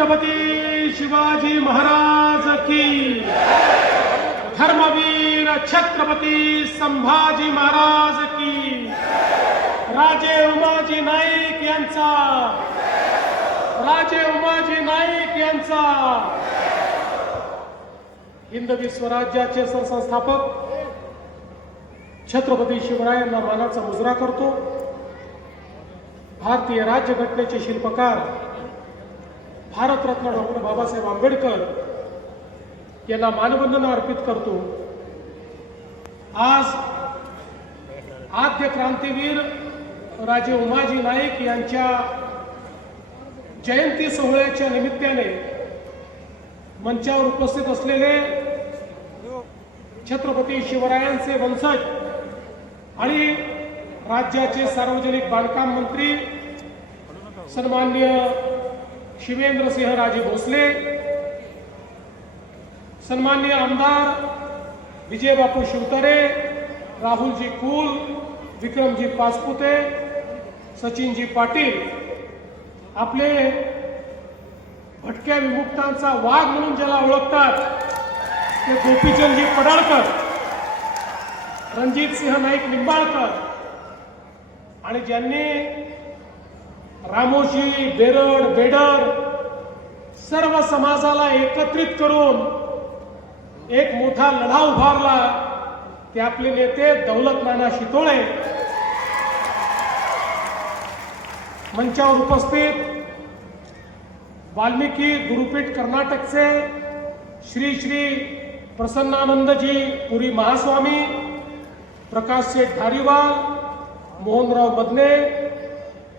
छत्रपती शिवाजी महाराज की धर्मवीर छत्रपती संभाजी महाराज की राजे उमाजी नाईक यांचा राजे उमाजी नाईक यांचा हिंदवी स्वराज्याचे सरसंस्थापक छत्रपती शिवरायांना मानाचा मुजरा करतो। भारतीय राज्यघटनेचे शिल्पकार भारतरत्न डॉक्टर बाबासाहेब आंबेडकर यांना मानवंदना अर्पित करतो. आज आद्य क्रांतीवीर राजे उमाजी नाईक यांच्या जयंती सोहळ्याच्या निमित्ताने मंचावर उपस्थित असलेले छत्रपती शिवरायांचे वंशज आणि राज्याचे सार्वजनिक बांधकाम मंत्री सन्मान्य शिवेंद्रसिंह राजे भोसले सन्मान्य आमदार विजयबापू शिवतरे राहुलजी कुल विक्रमजी पाचपुते सचिनजी पाटील आपले भटक्या विमुक्तांचा वाघ म्हणून ज्याला ओळखतात ते गोपीचंदजी पडाळकर रणजितसिंह नाईक निंबाळकर आणि ज्यांनी रामोशी बेरड बेडर सर्व समाजाला एकत्रित करून एक मोठा लढा उभारला ते आपले नेते दौलत नाना शितोळे मंचावर उपस्थित वाल्मिकी गुरुपीठ कर्नाटकचे श्री श्री प्रसन्नानंदजी पुरी महास्वामी प्रकाश शेठ धारीवाल मोहनराव बदने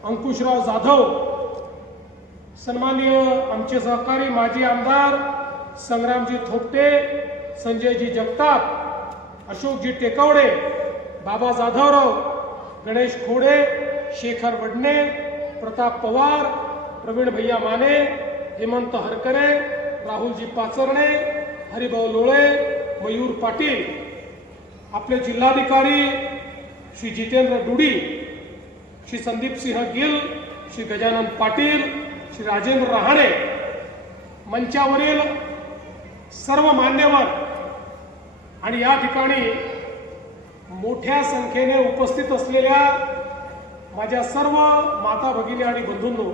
अंकुशराव जाधव सन्माननीय आमचे सहकारी माजी आमदार संग्रामजी थोपटे संजयजी जगताप अशोकजी टेकवडे बाबा जाधवराव गणेश खोडे शेखर वडणे प्रताप पवार प्रवीण भैया माने हेमंत हरकरे राहुलजी पाचरणे हरिभाऊ लोळे मयूर पाटील आपले जिल्हाधिकारी श्री जितेंद्र डुडी श्री संदीप सिंह गिल श्री गजानन पाटील श्री राजेंद्र रहाणे मंचावरील सर्व मान्यवर आणि या ठिकाणी मोठ्या संख्येने उपस्थित असलेल्या माझ्या सर्व माता भगिनी आणि बंधूंनो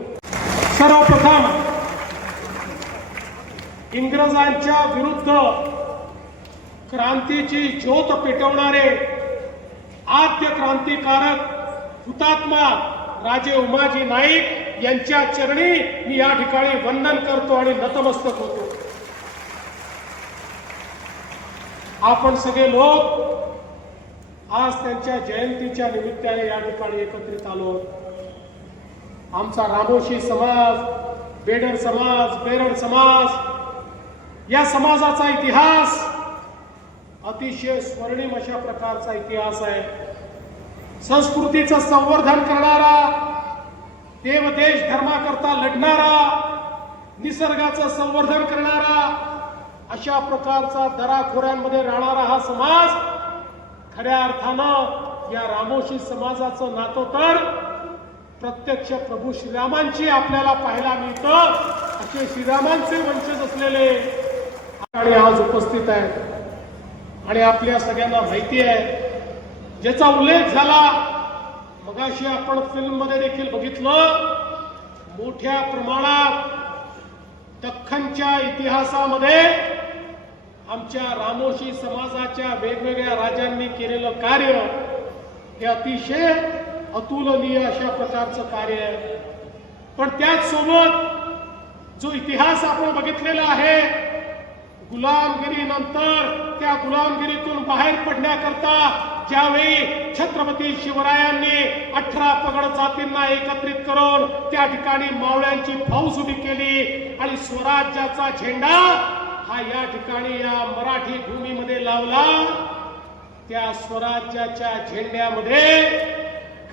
सर्वप्रथम इंग्रजांच्या विरुद्ध क्रांतीची ज्योत पेटवणारे आद्य क्रांतिकारक हुतात्मा राजे उमाजी नाईक यांच्या चरणी मी या ठिकाणी वंदन करतो आणि नतमस्तक होतो. आपण सगळे लोक आज त्यांच्या जयंतीच्या निमित्ताने या ठिकाणी एकत्रित आलो. आमचा रामोशी समाज बेडर समाज बेरड समाज या समाजाचा इतिहास अतिशय स्वर्णिम अशा प्रकारचा इतिहास आहे. संस्कृतीचं संवर्धन करणारा देव देश धर्माकरता लढणारा निसर्गाचं संवर्धन करणारा अशा प्रकारचा दराखोऱ्यांमध्ये राहणारा हा समाज खऱ्या अर्थानं या रामोशी समाजाचं नातं तर प्रत्यक्ष प्रभू श्रीरामांची आपल्याला पाहायला मिळतं असे श्रीरामांचे वंशज असलेले आणि आज उपस्थित आहेत. आणि आपल्या सगळ्यांना माहिती आहे ज्याचा उल्लेख झाला मगाशी आपण फिल्ममध्ये देखील बघितलं मोठ्या प्रमाणात दख्खनच्या इतिहासामध्ये आमच्या रामोशी समाजाच्या वेगवेगळ्या राजांनी केलेलं कार्य हे अतिशय अतुलनीय अशा प्रकारचं कार्य आहे. पण त्याचसोबत जो इतिहास आपण बघितलेला आहे गुलामगिरीनंतर त्या गुलामगिरीतून बाहेर पडण्याकरता ज्यावेळी छत्रपती शिवरायांनी अठरा पगड जातींना एकत्रित करून त्या ठिकाणी मावळ्यांची फौज उभी केली आणि स्वराज्याचा झेंडा हा या ठिकाणी या मराठी भूमीमध्ये लावला. त्या स्वराज्याच्या झेंड्यामध्ये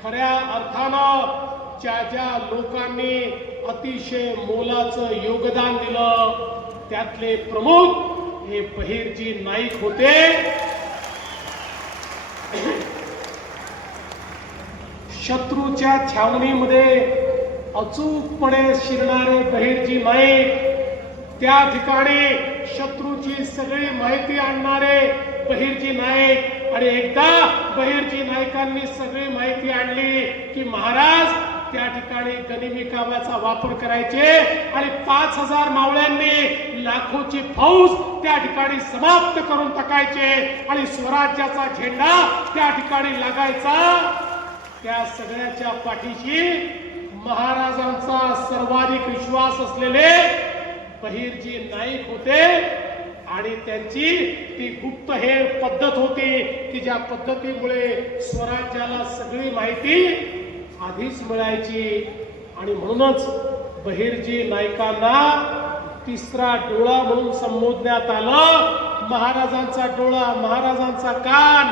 खऱ्या अर्थानं ज्या ज्या लोकांनी अतिशय मोलाचं योगदान दिलं त्यातले प्रमुख हे बहिरजी नाईक होते. शत्रूच्या छावणीमध्ये अचूकपणे शिरणारे बहिरजी नाईक त्या ठिकाणी शत्रूची सगळी माहिती आणणारे बहिरजी नाईक आणि एकदा बहिरजी नाईकांनी सगळी माहिती आणली की महाराज त्या ठिकाणी गनिमी कामाचा वापर करायचे आणि पाच हजार मावळ्यांनी लाखोची फौज त्या ठिकाणी समाप्त करून टाकायचे आणि स्वराज्याचा झेंडा त्या ठिकाणी लागायचा. त्या सगळ्याच्या पाठीशी महाराजांचा सर्वाधिक विश्वास असलेले बहिर्जी नाईक होते आणि त्यांची ती गुप्त हे पद्धत होती की ज्या पद्धतीमुळे स्वराज्याला सगळी माहिती आधीच मिळायची आणि म्हणूनच बहिर्जी नायकांना तिसरा डोळा म्हणून संबोधण्यात आलं. महाराजांचा डोळा महाराजांचा कान.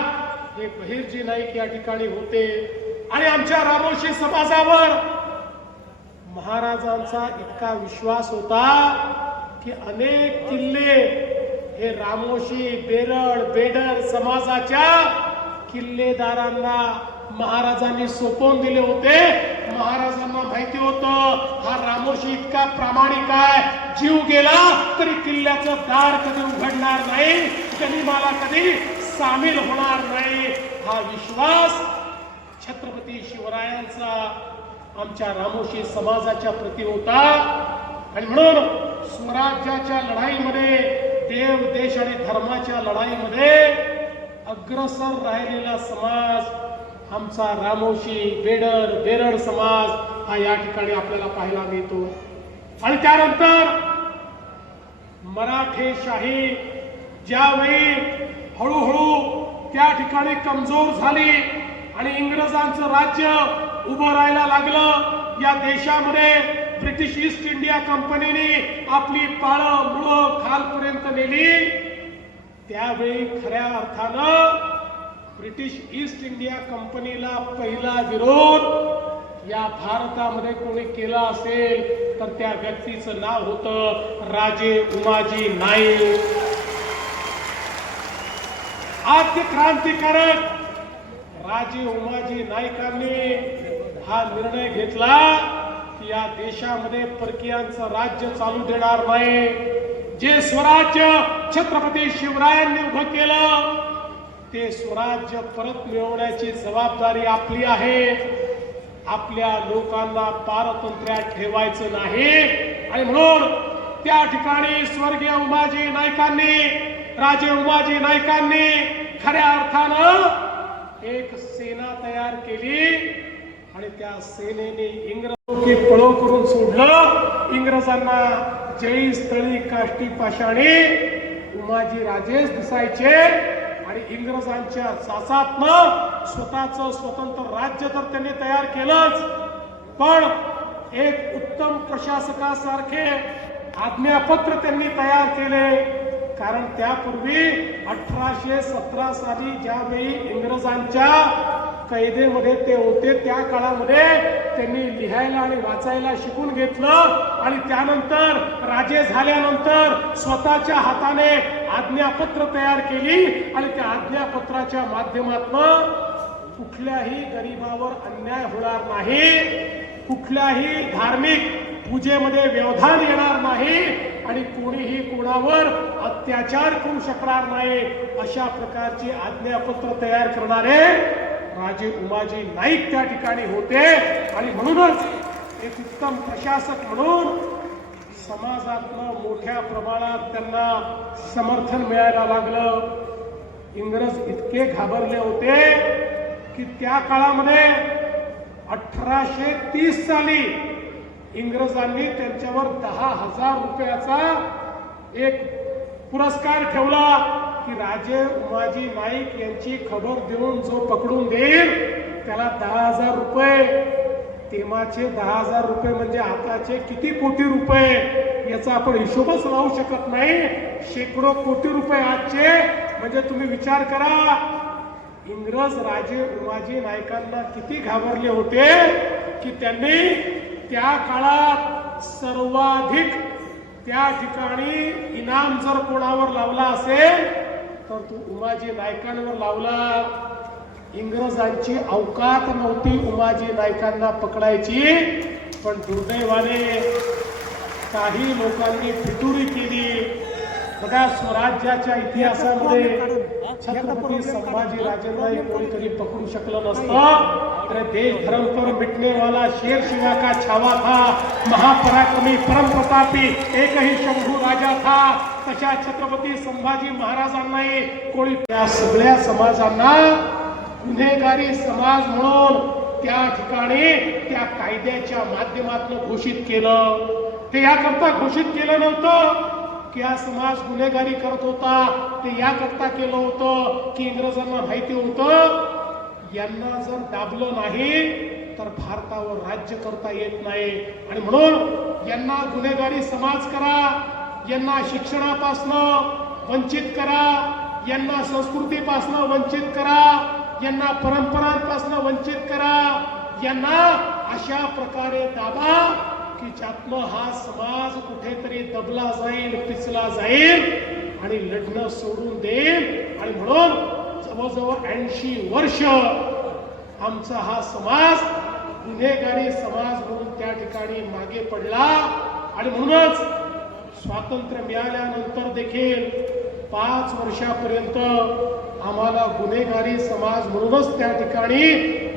हे बहिर्जी नाईक या ठिकाणी होते. आणि आमच्या रामोशी समाजावर महाराजांचा इतका विश्वास होता की अनेक किल्ले हे रामोशी बेरळ बेडर समाजाच्या किल्लेदारांना महाराजांनी सोपवून दिले होते. महाराजांना माहिती होतं हा रामोशी इतका प्रामाणिक आहे. जीव गेला तरी किल्ल्याचं दार कधी उघडणार नाही गनिमाला कधी सामील होणार नाही. हा विश्वास छत्रपती शिवरायांचा आमच्या रामोशी समाजाच्या प्रती होता. आणि म्हणून स्वराज्याच्या लढाईमध्ये देव देश आणि धर्माच्या लढाईमध्ये अग्रसर राहिलेला समाज आमचा रामोशी बेडर बेरड समाज हा या ठिकाणी आपल्याला पाहायला मिळतो. आणि त्यानंतर मराठेशाही ज्यावेळी हळूहळू त्या ठिकाणी कमजोर झाली आणि इंग्रजांचं राज्य उभं राहायला लागलं या देशामध्ये ब्रिटिश ईस्ट इंडिया कंपनीने आपली पाळं मुळं खालपर्यंत नेली. त्यावेळी खऱ्या अर्थानं ब्रिटिश ईस्ट इंडिया कंपनीला पहिला विरोध या भारतामध्ये कोणी केला असेल तर त्या व्यक्तीचं नाव होतं राजे उमाजी नाईक. आद्य क्रांतिकारक राजे उमाजी नाईकांनी हा निर्णय घेतला की या देशामध्ये परकीयांचं राज्य चालू देणार नाही. जे स्वराज्य छत्रपती शिवरायांनी उभं केलं ते स्वराज्य परत मिळवण्याची जबाबदारी आपली आहे. आपल्या लोकांना पारतंत्र्यात ठेवायचं नाही. आणि म्हणून त्या ठिकाणी स्वर्गीय उमाजी नाईकांनी राजे उमाजी नाईकांनी खऱ्या अर्थानं एक सेना तयार केली. आणि त्या सेनेने इंग्रज पळो करून सोडलं. इंग्रजांना जयी स्थळी काष्टी पाषाणी उमाजी राजेच दिसायचे. आणि इंग्रजांच्या चाचातनं स्वतःचं स्वतंत्र राज्य तर त्यांनी तयार केलंच पण एक उत्तम प्रशासकासारखे आज्ञापत्र त्यांनी तयार केले. कारण त्यापूर्वी अठराशे सतरा साली ज्यावेळी इंग्रजांच्या कैदेमध्ये ते होते त्या काळामध्ये त्यांनी लिहायला आणि वाचायला शिकून घेतलं आणि त्यानंतर राजे झाल्यानंतर स्वतःच्या हाताने आज्ञापत्र तयार केली आणि त्या आज्ञापत्राच्या माध्यमातून कुठल्याही गरिबावर अन्याय होणार नाही कुठल्याही धार्मिक पूजेमध्ये व्यवधान येणार नाही आणि कोणीही कोणावर अत्याचार करू शकणार नाही अशा प्रकारची आज्ञापत्र तयार करणारे राजे उमाजी नाईक त्या ठिकाणी होते. आणि म्हणूनच एक उत्तम प्रशासक म्हणून समाजातलं मोठ्या प्रमाणात त्यांना समर्थन मिळायला लागलं. इंग्रज इतके घाबरले होते की त्या काळामध्ये अठराशे तीस साली इंग्रजांनी त्यांच्यावर दहा हजार रुपयाचा एक पुरस्कार ठेवला की राजे उमाजी नाईक यांची खबर देऊन जो पकडून देईल त्याला दहा हजार रुपये. तेमाचे दहा हजार रुपये म्हणजे आताचे किती कोटी रुपये? याचा आपण हिशोबच लावू शकत नाही. शेकडो कोटी रुपये आजचे. म्हणजे तुम्ही विचार करा. इंग्रज राजे उमाजी नायकांना किती घाबरले होते की त्यांनी त्या काळात सर्वाधिक त्या ठिकाणी इनाम जर कोणावर लावला असेल तर तो उमाजी नायकांवर लावला. इंग्रजांची अवकात नव्हती उमाजी नायकांना पकडायची पण दुर्दैवाने काही लोकांनी फितुरी केली. बघा स्वराज्याच्या इतिहासामध्ये छत्रपती संभाजी राजेंद्र कोणी कधी पकडू शकलं नसतं. तर देश धर्म पर मिटने वाला शेर शिवा का छावा था? महापराक्रमी परम प्रतापी एकही शंभू राजा था? तशा छत्रपती संभाजी महाराजांनाही कोणी त्या सगळ्या समाजांना गुन्हेगारी समाज म्हणून त्या ठिकाणी त्या कायद्याच्या माध्यमातून घोषित केलं. ते याकरता घोषित केलं नव्हतं की हा समाज गुन्हेगारी करत होता. ते याकरता केलं होतं की इंग्रजांना माहिती होतं. यांना जर दाबलं नाही तर भारतावर राज्य करता येत नाही. आणि म्हणून यांना गुन्हेगारी समाज करा यांना शिक्षणापासनं वंचित करा यांना संस्कृतीपासनं वंचित करा. यांना परंपरांपासून वंचित करा. यांना अशा प्रकारे दाबा की ज्यातनं हा समाज कुठेतरी दबला जाईल पिचला जाईल आणि लढणं सोडून देईल. आणि म्हणून जवळजवळ ऐंशी वर्ष आमचा हा समाज गुन्हेगारी समाज म्हणून त्या ठिकाणी मागे पडला. आणि म्हणूनच स्वातंत्र्य मिळाल्यानंतर देखील पाच वर्षापर्यंत आम्हाला गुन्हेगारी समाज म्हणूनच त्या ठिकाणी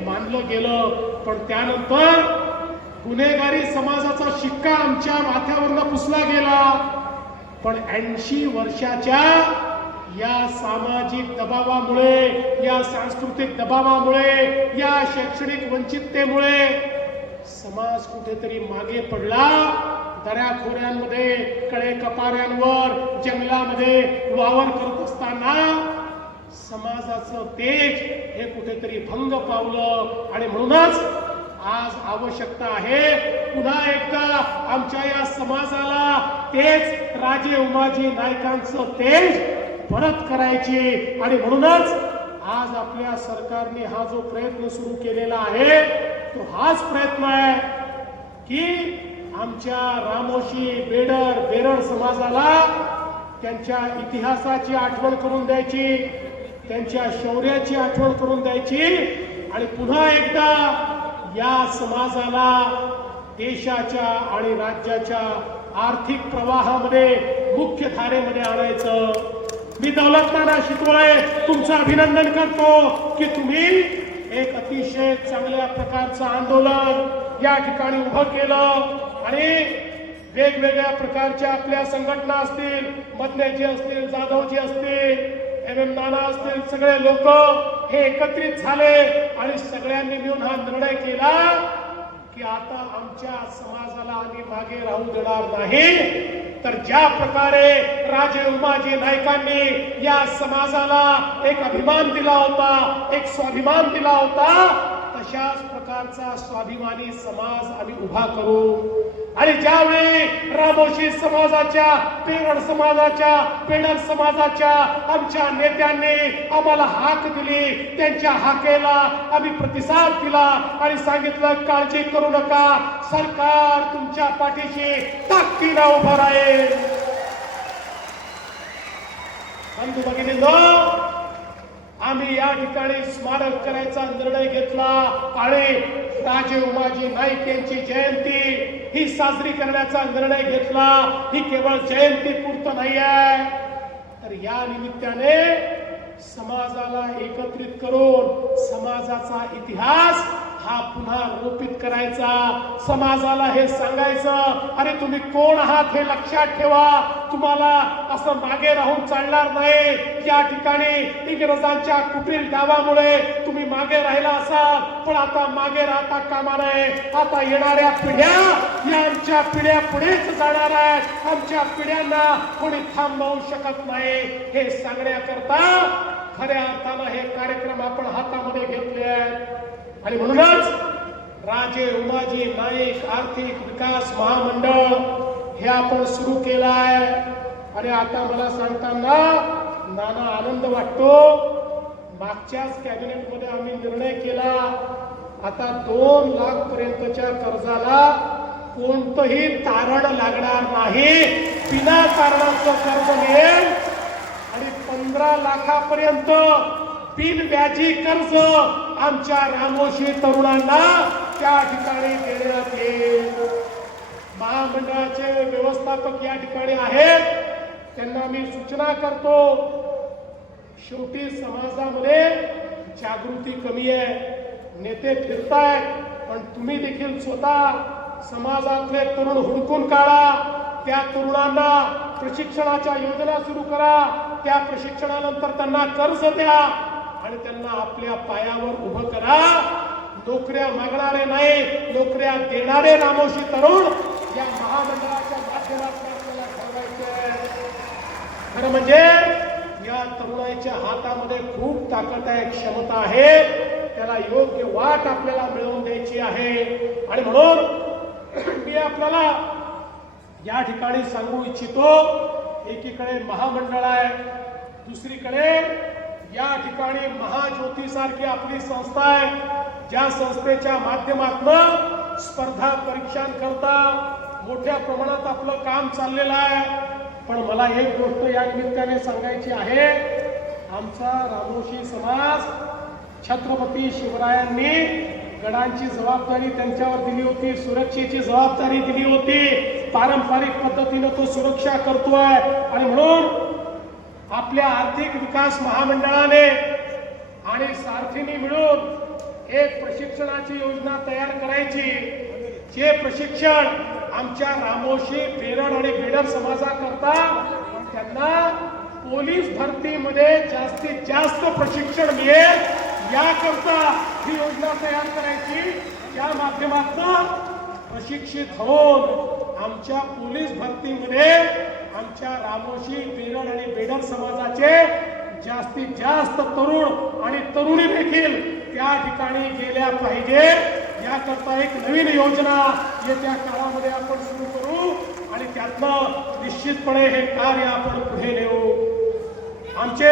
मानलं गेलं. पण त्यानंतर गुन्हेगारी समाजाचा शिक्का आमच्या माथ्यावरनं पुसला गेला. पण ऐंशी वर्षाच्या या सामाजिक दबावामुळे या सांस्कृतिक दबावामुळे या शैक्षणिक वंचिततेमुळे समाज कुठेतरी मागे पडला. दऱ्याखोऱ्यांमध्ये कडे कपाऱ्यांवर जंगलामध्ये वावर करत असताना समाजाचं तेज हे कुठेतरी भंग पावलं. आणि म्हणूनच आज आवश्यकता आहे पुन्हा एकदा आमच्या या समाजाला तेच राजे उमाजी नायकांचं तेज परत करायची. आणि म्हणूनच आज आपल्या सरकारने हा जो प्रयत्न सुरू केलेला आहे तो हाच प्रयत्न आहे की आमच्या रामोशी बेडर बेरड समाजाला त्यांच्या इतिहासाची आठवण करून द्यायची. त्यांच्या शौर्याची आठवण करून द्यायची. आणि पुन्हा एकदा या समाजाला देशाच्या आणि राज्याच्या आर्थिक प्रवाहामध्ये मुख्य धारेमध्ये आणायचं. मी दौलतनाना शितोळे तुमचं अभिनंदन करतो की तुम्ही एक अतिशय चांगल्या प्रकारचं आंदोलन या ठिकाणी उभं केलं. आणि वेगवेगळ्या प्रकारच्या आपल्या संघटना असतील मधल्याची असतील जाधवची असतील एम एम नाना असतील सगळे लोक हे एकत्रित झाले आणि सगळ्यांनी मिळून हा निर्णय केला की आता आमच्या समाजाला आम्ही मागे राहू देणार नाही. तर ज्या प्रकारे राजे उमाजी नायकांनी या समाजाला एक अभिमान दिला होता एक स्वाभिमान दिला होता तशाच प्रकारचा स्वाभिमानी समाज आम्ही उभा करू. आणि ज्यावेळी रामोशी समाजाच्या पेरड समाजाच्या पेडर समाजाच्या आमच्या नेत्यांनी आम्हाला हाक दिली त्यांच्या हाकेला आम्ही प्रतिसाद दिला आणि सांगितलं काळजी करू नका सरकार तुमच्या पाठीशी ताकदीला उभा राहील. बंधू भगिनींनो आम्ही या ठिकाणी स्मारक करायचा निर्णय घेतला आणि राजे उमाजी नाईक यांची जयंती ही साजरी करण्याचा निर्णय घेतला. ही केवळ जयंती पुरतं नाही आहे तर या निमित्ताने समाजाला एकत्रित करून समाजाचा इतिहास हा पुन्हा रोपित करायचा. समाजाला हे सांगायचं अरे तुम्ही कोण आहात हे लक्षात ठेवा. तुम्हाला असं मागे राहून चालणार नाही. या ठिकाणी इंग्रजांच्या कुटील डावामुळे तुम्ही मागे राहिला असाल. पण आता मागे राहता कामा नये. आता येणाऱ्या पिढ्या या आमच्या पिढ्या पुढेच जाणार आहेत. आमच्या पिढ्यांना कोणी थांबवू शकत नाही. हे सांगण्याकरता खऱ्या अर्थानं हे कार्यक्रम आपण हातामध्ये घेतले आहेत. आणि म्हणूनच राजे उमाजी नाईक आर्थिक विकास महामंडळ हे आपण सुरू केलं आहे आणि आता मला सांगताना नाना आनंद वाटतो. मागच्याच कॅबिनेटमध्ये आम्ही निर्णय केला. आता दोन लाख पर्यंतच्या कर्जाला कोणतंही तारण लागणार नाही. बिना कारणाचं कर्ज मिळेल. आणि पंधरा लाखापर्यंत तीन व्याजी कर्ज आमच्या रामोशी तरुणांना त्या ठिकाणी देण्यात येईल. महामंडळाचे व्यवस्थापक या ठिकाणी आहेत. त्यांना मी सूचना करतो शेवटी समाजामध्ये जागृती कमी आहे. नेते फिरतायत पण तुम्ही देखील स्वतः समाजातले तरुण हुडकून काढा. त्या तरुणांना प्रशिक्षणाच्या योजना सुरू करा. त्या प्रशिक्षणानंतर त्यांना कर्ज द्या. आणि त्यांना आपल्या पायावर उभं करा. नोकऱ्या मागणारे नाही नोकऱ्या देणारे रामोशी तरुण या महामंडळाच्या माध्यमातून आपल्याला ठरवायचे खरं म्हणजे या तरुणाच्या हातामध्ये खूप ताकद आहे क्षमता आहे. त्याला योग्य वाट आपल्याला मिळवून द्यायची आहे. आणि म्हणून मी आपल्याला या ठिकाणी सांगू इच्छितो एकीकडे महामंडळ आहे दुसरीकडे या ठिकाणी महाज्योती सारखी आपली संस्था आहे. ज्या संस्थेच्या माध्यमातून स्पर्धा परीक्षांकरता मोठ्या प्रमाणात आपलं काम चाललेलं आहे. पण मला एक गोष्ट या निमित्ताने सांगायची आहे. आमचा रामोशी समाज छत्रपती शिवरायांनी गडांची जबाबदारी त्यांच्यावर दिली होती सुरक्षेची जबाबदारी दिली होती. पारंपरिक पद्धतीनं तो सुरक्षा करतोय. आणि म्हणून आपल्या आर्थिक विकास महामंडळाने आणि सारथीनी मिळून एक प्रशिक्षणाची योजना तयार करायची. जे प्रशिक्षण आमच्या रामोशी बेरड आणि बेडर समाजाकरता त्यांना पोलीस भरतीमध्ये जास्तीत जास्त प्रशिक्षण मिळेल याकरता ही योजना तयार करायची. त्या माध्यमातून प्रशिक्षित होऊन आमच्या पोलीस भरतीमध्ये आमच्या रामोशी बेरड आणि बेडर समाजाचे जास्तीत जास्त तरुण आणि तरुणी देखील त्या ठिकाणी गेल्या पाहिजे. याकरता एक नवीन योजना येत्या काळामध्ये आपण सुरू करू आणि त्यातनं निश्चितपणे हे कार्य आपण पुढे नेऊ. आमचे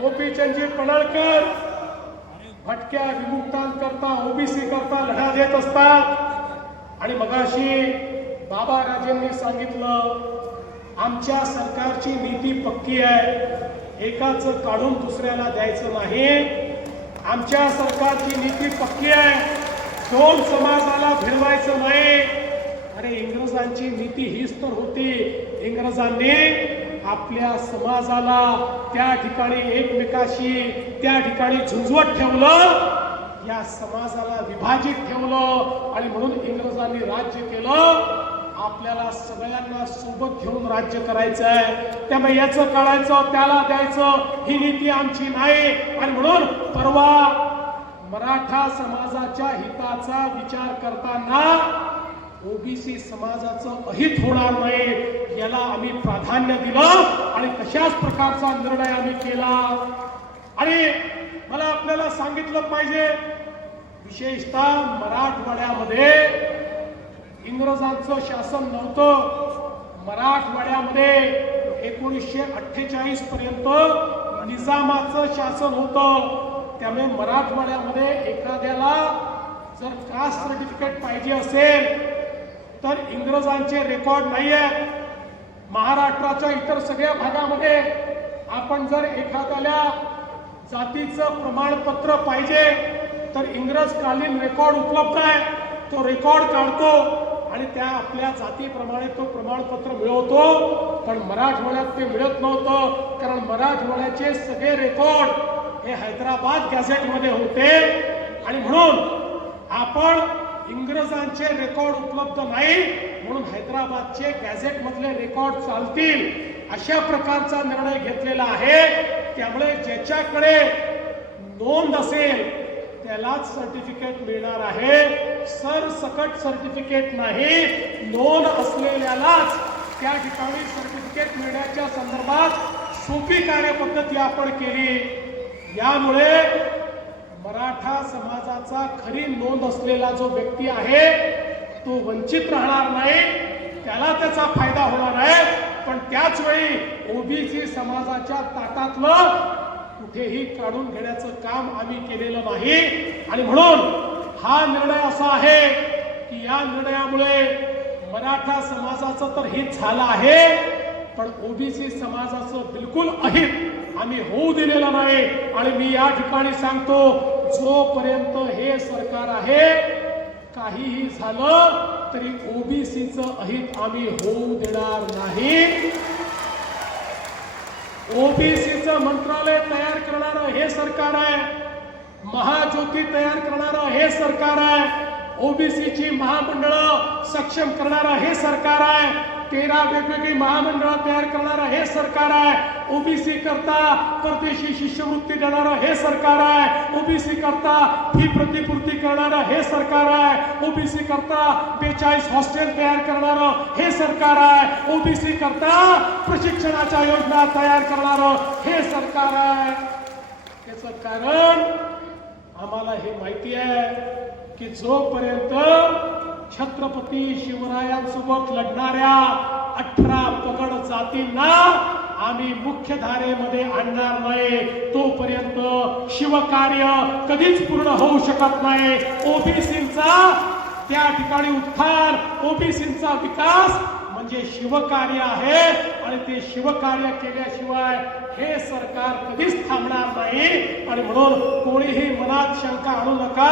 गोपीचंदजी पडळकर भटक्या विमुक्तांकरता ओबीसी करता लढा देत असतात. आणि मगाशी बाबा राजेंनी सांगितलं आमच्या सरकारची नीती पक्की आहे. एकाच काढून दुसऱ्याला द्यायचं नाही. आमच्या सरकारची नीती पक्की आहे. दोन समाजाला फिरवायचं नाही. अरे इंग्रजांची नीती हीच तर होती. इंग्रजांनी आपल्या समाजाला त्या ठिकाणी एकमेकाशी त्या ठिकाणी झुंजवत ठेवलं या समाजाला विभाजित ठेवलं आणि म्हणून इंग्रजांनी राज्य केलं. आपल्याला सगळ्यांना सोबत घेऊन राज्य करायचं आहे त्यामुळे याचं काढायचं त्याला द्यायचं ही नीती आमची नाही. आणि म्हणून परवा मराठा समाजाच्या हिताचा विचार करताना ओबीसी समाजाचं अहित होणार नाही याला आम्ही प्राधान्य दिलं आणि तशाच प्रकारचा निर्णय आम्ही केला. आणि मला आपल्याला सांगितलं पाहिजे विशेषतः मराठवाड्यामध्ये इंग्रजांचं शासन नव्हतं. मराठवाड्यामध्ये एकोणीसशे अठ्ठेचाळीस पर्यंत निजामाचं शासन होतं. त्यामुळे मराठवाड्यामध्ये एखाद्याला जर कास्ट सर्टिफिकेट पाहिजे असेल तर इंग्रजांचे रेकॉर्ड नाही आहेत महाराष्ट्राच्या इतर सगळ्या भागामध्ये आपण जर एखाद्याला जातीचं प्रमाणपत्र पाहिजे तर इंग्रजकालीन रेकॉर्ड उपलब्ध आहे. तो रेकॉर्ड काढतो. आणि त्या आपल्या जातीप्रमाणे तो प्रमाणपत्र मिळवतो पण मराठवाड्यात ते मिळत नव्हतं कारण मराठवाड्याचे सगळे रेकॉर्ड हे हैदराबाद गॅझेटमध्ये होते. आणि म्हणून आपण इंग्रजांचे रेकॉर्ड उपलब्ध नाही म्हणून हैदराबादचे गॅझेट मधले रेकॉर्ड चालतील अशा प्रकारचा निर्णय घेतलेला आहे. त्यामुळे ज्याच्याकडे नोंद असेल त्यालाच सर्टिफिकेट मिळणार आहे. सरसकट सर्टिफिकेट नाही नोंद असलेल्यालाच त्या ठिकाणी सर्टिफिकेट मिळण्याच्या संदर्भात सोपी कार्यपद्धती आपण केली. यामुळे मराठा समाजाचा खरी नोंद असलेला जो व्यक्ती आहे तो वंचित राहणार नाही त्याला त्याचा फायदा होणार आहे. पण त्याच वेळी ओबीसी समाजाच्या ताटातलं कुठेही काढून घेण्याचं काम आम्ही केलेलं नाही. आणि म्हणून हा निर्णय असा आहे की या निर्णयामुळे मराठा समाजाचं तर हित झालं आहे पण ओबीसी समाजाचं बिलकुल अहित आम्ही होऊ दिलेलं नाही. आणि मी या ठिकाणी सांगतो जोपर्यंत हे सरकार आहे काहीही झालं तरी ओबीसीचं अहित आम्ही होऊ देणार नाही. ओबीसीचं मंत्रालय तयार करणारं हे सरकार आहे. महाज्योती तयार करणारं हे सरकार आहे. ओबीसीची महामंडळं सक्षम करणारं हे सरकार आहे. तेरा वेगवेगळी महामंडळं तयार करणारं हे सरकार आहे. ओबीसी करता परदेशी शिष्यवृत्ती देणारं हे सरकार आहे. ओबीसी करता फी प्रतिपूर्ती करणारं हे सरकार आहे. ओबीसी करता बेचाळीस हॉस्टेल तयार करणारं हे सरकार आहे. ओबीसी करता प्रशिक्षणाच्या योजना तयार करणारं हे सरकार आहे. त्याचं कारण आम्हाला हे माहिती आहे की जोपर्यंत छत्रपती शिवरायांसोबत लढणाऱ्या अठरा पगड जातींना आम्ही मुख्य धारेमध्ये आणणार नाही तोपर्यंत शिवकार्य कधीच पूर्ण होऊ शकत नाही. ओबीसींचा त्या ठिकाणी उत्थान ओबीसींचा विकास म्हणजे शिवकार्य आहे. आणि ते शिवकार्य केल्याशिवाय हे सरकार कधीच थांबणार नाही. आणि म्हणून कोणीही मनात शंका आणू नका.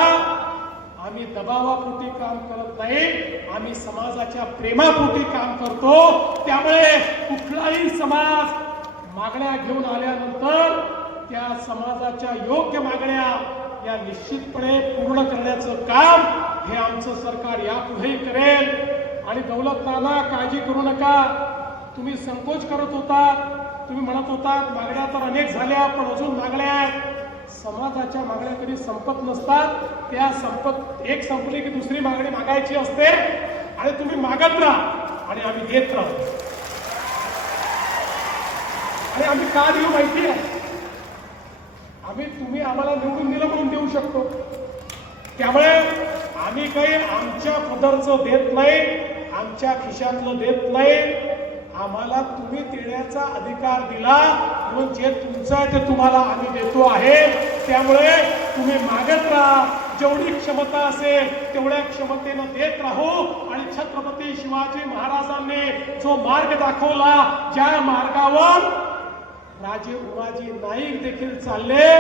आम्ही दबावापोटी काम करत नाही. आम्ही समाजाच्या प्रेमापोटी काम करतो. त्यामुळे कुठलाही समाज मागण्या घेऊन आल्यानंतर त्या समाजाच्या योग्य मागण्या या निश्चितपणे पूर्ण करण्याचं काम हे आमचं सरकार यापुढेही करेल. आणि दौलत नाना काळजी करू नका. तुम्ही संकोच करत होता तुम्ही म्हणत होता मागण्या तर अनेक झाल्या पण अजून मागण्या आहेत. समाजाच्या मागण्या कधी संपत नसतात. त्या संपत एक संपली की दुसरी मागणी मागायची असते. आणि तुम्ही मागत राहा आणि आम्ही देत राहू. आणि आम्ही का देऊ माहिती आहे आम्ही तुम्ही आम्हाला निवडून दिलं म्हणून देऊ शकतो. त्यामुळे आम्ही काही आमच्या पदरचं देत नाही आमच्या खिशातलं देत नाही. आम्हाला तुम्ही देण्याचा अधिकार दिला म्हणून जे तुमचं आहे ते तुम्हाला आम्ही देतो आहे. त्यामुळे तुम्ही मागत राहा. जेवढी क्षमता असेल तेवढ्या क्षमतेनं देत राहू. आणि छत्रपती शिवाजी महाराजांनी जो मार्ग दाखवला ज्या मार्गावर राजे उमाजी नाईक देखील चालले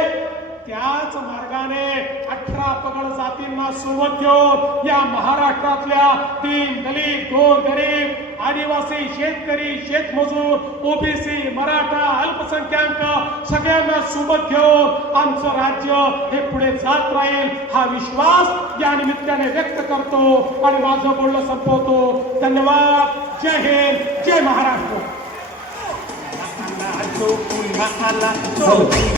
त्याच मार्गाने अठरा पगड जातींना सोबत घेऊन या महाराष्ट्रातल्या तीन दलित दोन गरीब आदिवासी शेतकरी शेतमजूर ओबीसी मराठा अल्पसंख्याक सगळ्यांना सोबत घेऊन आमचं राज्य हे पुढे जात राहील. हा विश्वास या निमित्ताने व्यक्त करतो आणि माझं बोलणं संपवतो. धन्यवाद. जय हिंद. जय महाराष्ट्र.